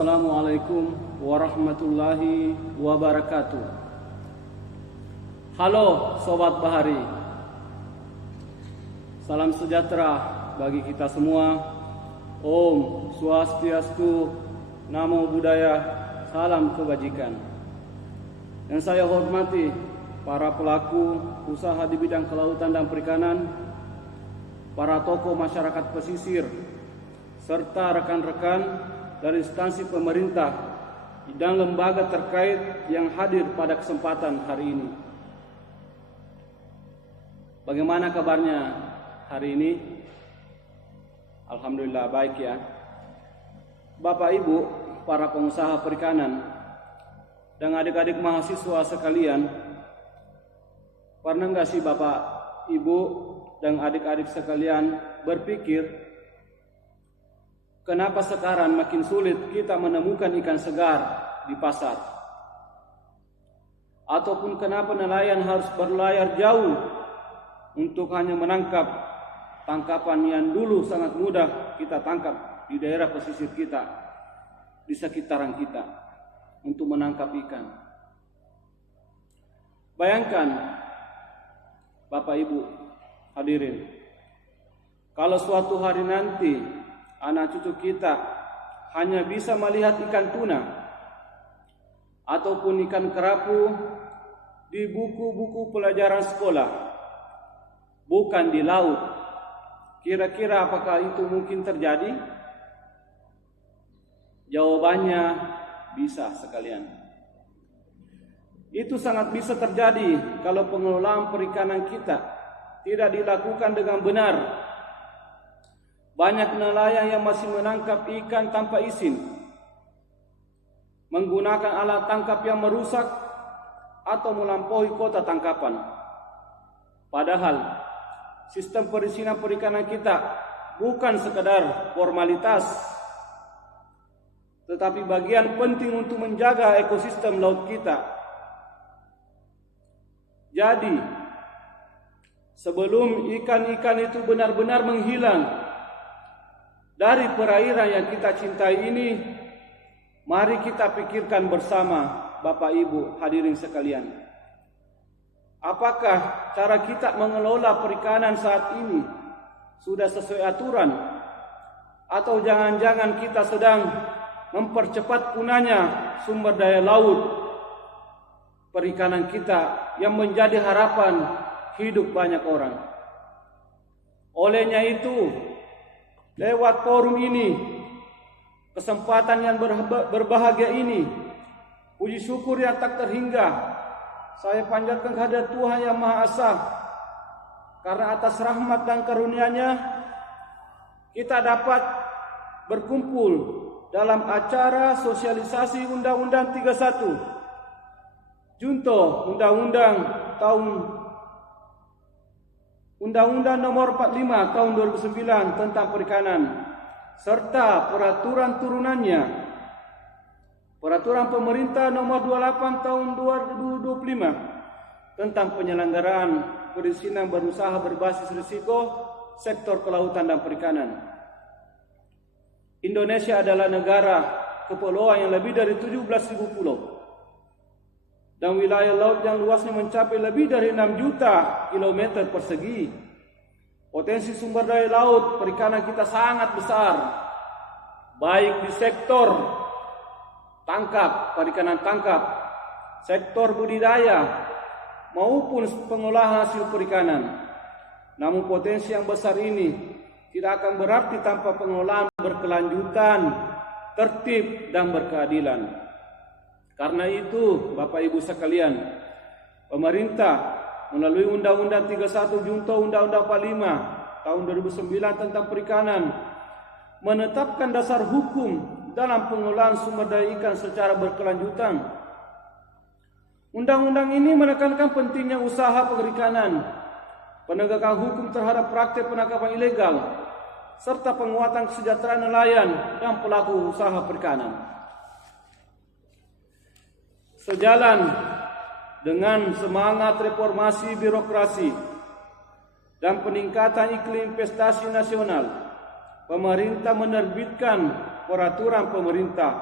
Assalamualaikum warahmatullahi wabarakatuh. Halo Sobat Bahari, salam sejahtera bagi kita semua. Om Swastiastu, Namo Buddhaya, salam kebajikan. Dan saya hormati para pelaku usaha di bidang kelautan dan perikanan, para tokoh masyarakat pesisir, serta rekan-rekan dari instansi pemerintah dan lembaga terkait yang hadir pada kesempatan hari ini. Bagaimana kabarnya hari ini? Alhamdulillah baik ya. Bapak Ibu, para pengusaha perikanan, dan adik-adik mahasiswa sekalian, pernah nggak sih Bapak, Ibu, dan adik-adik sekalian berpikir, kenapa sekarang makin sulit kita menemukan ikan segar di pasar? Ataupun kenapa nelayan harus berlayar jauh untuk hanya menangkap tangkapan yang dulu sangat mudah kita tangkap di daerah pesisir kita, di sekitaran kita, untuk menangkap ikan? Bayangkan Bapak Ibu hadirin, kalau suatu hari nanti anak cucu kita hanya bisa melihat ikan tuna ataupun ikan kerapu di buku-buku pelajaran sekolah, bukan di laut. Kira-kira apakah itu mungkin terjadi? Jawabannya bisa sekalian. Itu sangat bisa terjadi kalau pengelolaan perikanan kita tidak dilakukan dengan benar. Banyak nelayan yang masih menangkap ikan tanpa izin, menggunakan alat tangkap yang merusak atau melampaui kuota tangkapan. Padahal sistem perizinan perikanan kita bukan sekedar formalitas, tetapi bagian penting untuk menjaga ekosistem laut kita. Jadi, sebelum ikan-ikan itu benar-benar menghilang dari perairan yang kita cintai ini, mari kita pikirkan bersama Bapak Ibu hadirin sekalian. Apakah cara kita mengelola perikanan saat ini sudah sesuai aturan? Atau jangan-jangan kita sedang mempercepat punahnya sumber daya laut perikanan kita yang menjadi harapan hidup banyak orang? Olehnya itu, lewat forum ini, kesempatan yang berbahagia ini, puji syukur yang tak terhingga saya panjatkan kehadirat Tuhan Yang Maha Esa, karena atas rahmat dan karunia-Nya kita dapat berkumpul dalam acara sosialisasi Undang-Undang 31, Junto Undang-Undang Nomor 45 Tahun 2009 tentang perikanan, serta peraturan turunannya, Peraturan Pemerintah Nomor 28 Tahun 2025 tentang penyelenggaraan perizinan berusaha berbasis risiko sektor kelautan dan perikanan. Indonesia adalah negara kepulauan yang lebih dari 17.000 pulau dan wilayah laut yang luasnya mencapai lebih dari 6 juta kilometer persegi. Potensi sumber daya laut perikanan kita sangat besar, baik di sektor tangkap, perikanan tangkap, sektor budidaya, maupun pengolahan hasil perikanan. Namun potensi yang besar ini tidak akan berarti tanpa pengelolaan berkelanjutan, tertib, dan berkeadilan. Karena itu, Bapak Ibu sekalian, pemerintah melalui Undang-Undang 31 Junto Undang-Undang 45 Tahun 2009 tentang perikanan menetapkan dasar hukum dalam pengelolaan sumber daya ikan secara berkelanjutan. Undang-undang ini menekankan pentingnya usaha perikanan, penegakan hukum terhadap praktik penangkapan ilegal, serta penguatan kesejahteraan nelayan dan pelaku usaha perikanan. Sejalan dengan semangat reformasi birokrasi dan peningkatan iklim investasi nasional, pemerintah menerbitkan peraturan pemerintah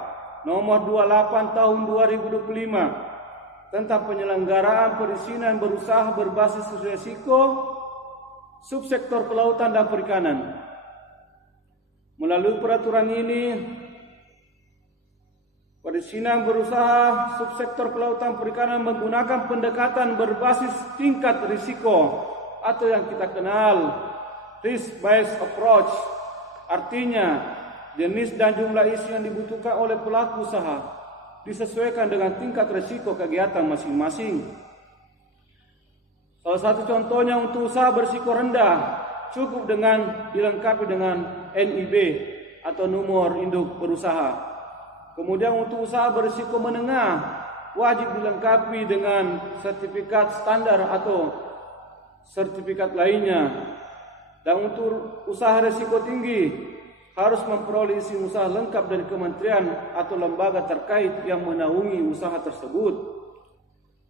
nomor 28 tahun 2025 tentang penyelenggaraan perizinan berusaha berbasis risiko subsektor kelautan dan perikanan. Melalui peraturan ini, perizinan berusaha subsektor kelautan perikanan menggunakan pendekatan berbasis tingkat risiko atau yang kita kenal risk-based approach. Artinya, jenis dan jumlah isi yang dibutuhkan oleh pelaku usaha disesuaikan dengan tingkat risiko kegiatan masing-masing. Salah satu contohnya untuk usaha berisiko rendah cukup dengan dilengkapi dengan NIB atau nomor induk berusaha. Kemudian untuk usaha berisiko menengah wajib dilengkapi dengan sertifikat standar atau sertifikat lainnya. Dan untuk usaha risiko tinggi harus memperoleh izin usaha lengkap dari kementerian atau lembaga terkait yang menaungi usaha tersebut.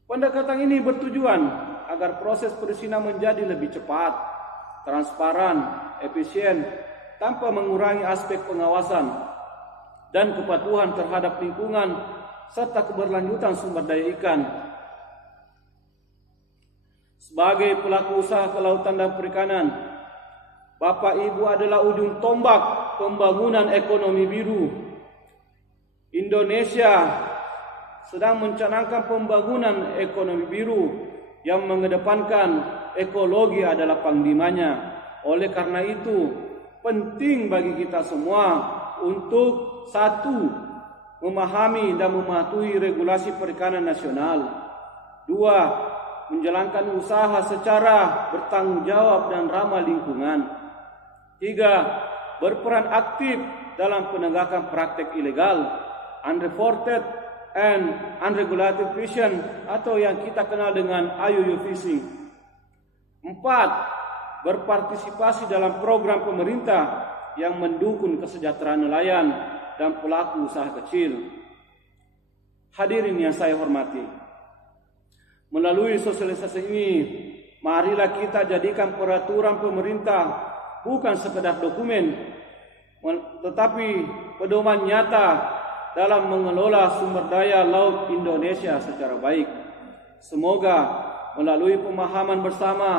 Pendekatan ini bertujuan agar proses perizinan menjadi lebih cepat, transparan, efisien, tanpa mengurangi aspek pengawasan dan kepatuhan terhadap lingkungan serta keberlanjutan sumber daya ikan. Sebagai pelaku usaha kelautan dan perikanan, Bapak Ibu adalah ujung tombak pembangunan ekonomi biru. Indonesia sedang mencanangkan pembangunan ekonomi biru yang mengedepankan ekologi adalah panglimanya. Oleh karena itu, penting bagi kita semua untuk satu, memahami dan mematuhi regulasi perikanan nasional. Dua, menjalankan usaha secara bertanggung jawab dan ramah lingkungan. Tiga, berperan aktif dalam penegakan praktek ilegal, unreported and unregulated fishing atau yang kita kenal dengan IUU fishing. Empat, berpartisipasi dalam program pemerintah yang mendukung kesejahteraan nelayan dan pelaku usaha kecil. Hadirin yang saya hormati, melalui sosialisasi ini, marilah kita jadikan peraturan pemerintah bukan sekedar dokumen, tetapi pedoman nyata dalam mengelola sumber daya laut Indonesia secara baik. Semoga melalui pemahaman bersama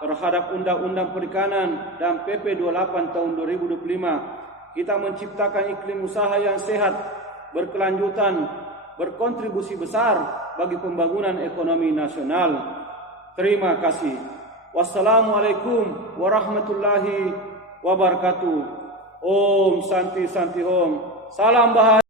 terhadap Undang-Undang Perikanan dan PP 28 tahun 2025, kita menciptakan iklim usaha yang sehat, berkelanjutan, berkontribusi besar bagi pembangunan ekonomi nasional. Terima kasih. Wassalamualaikum warahmatullahi wabarakatuh. Om Santi Santi Om. Salam bahagia.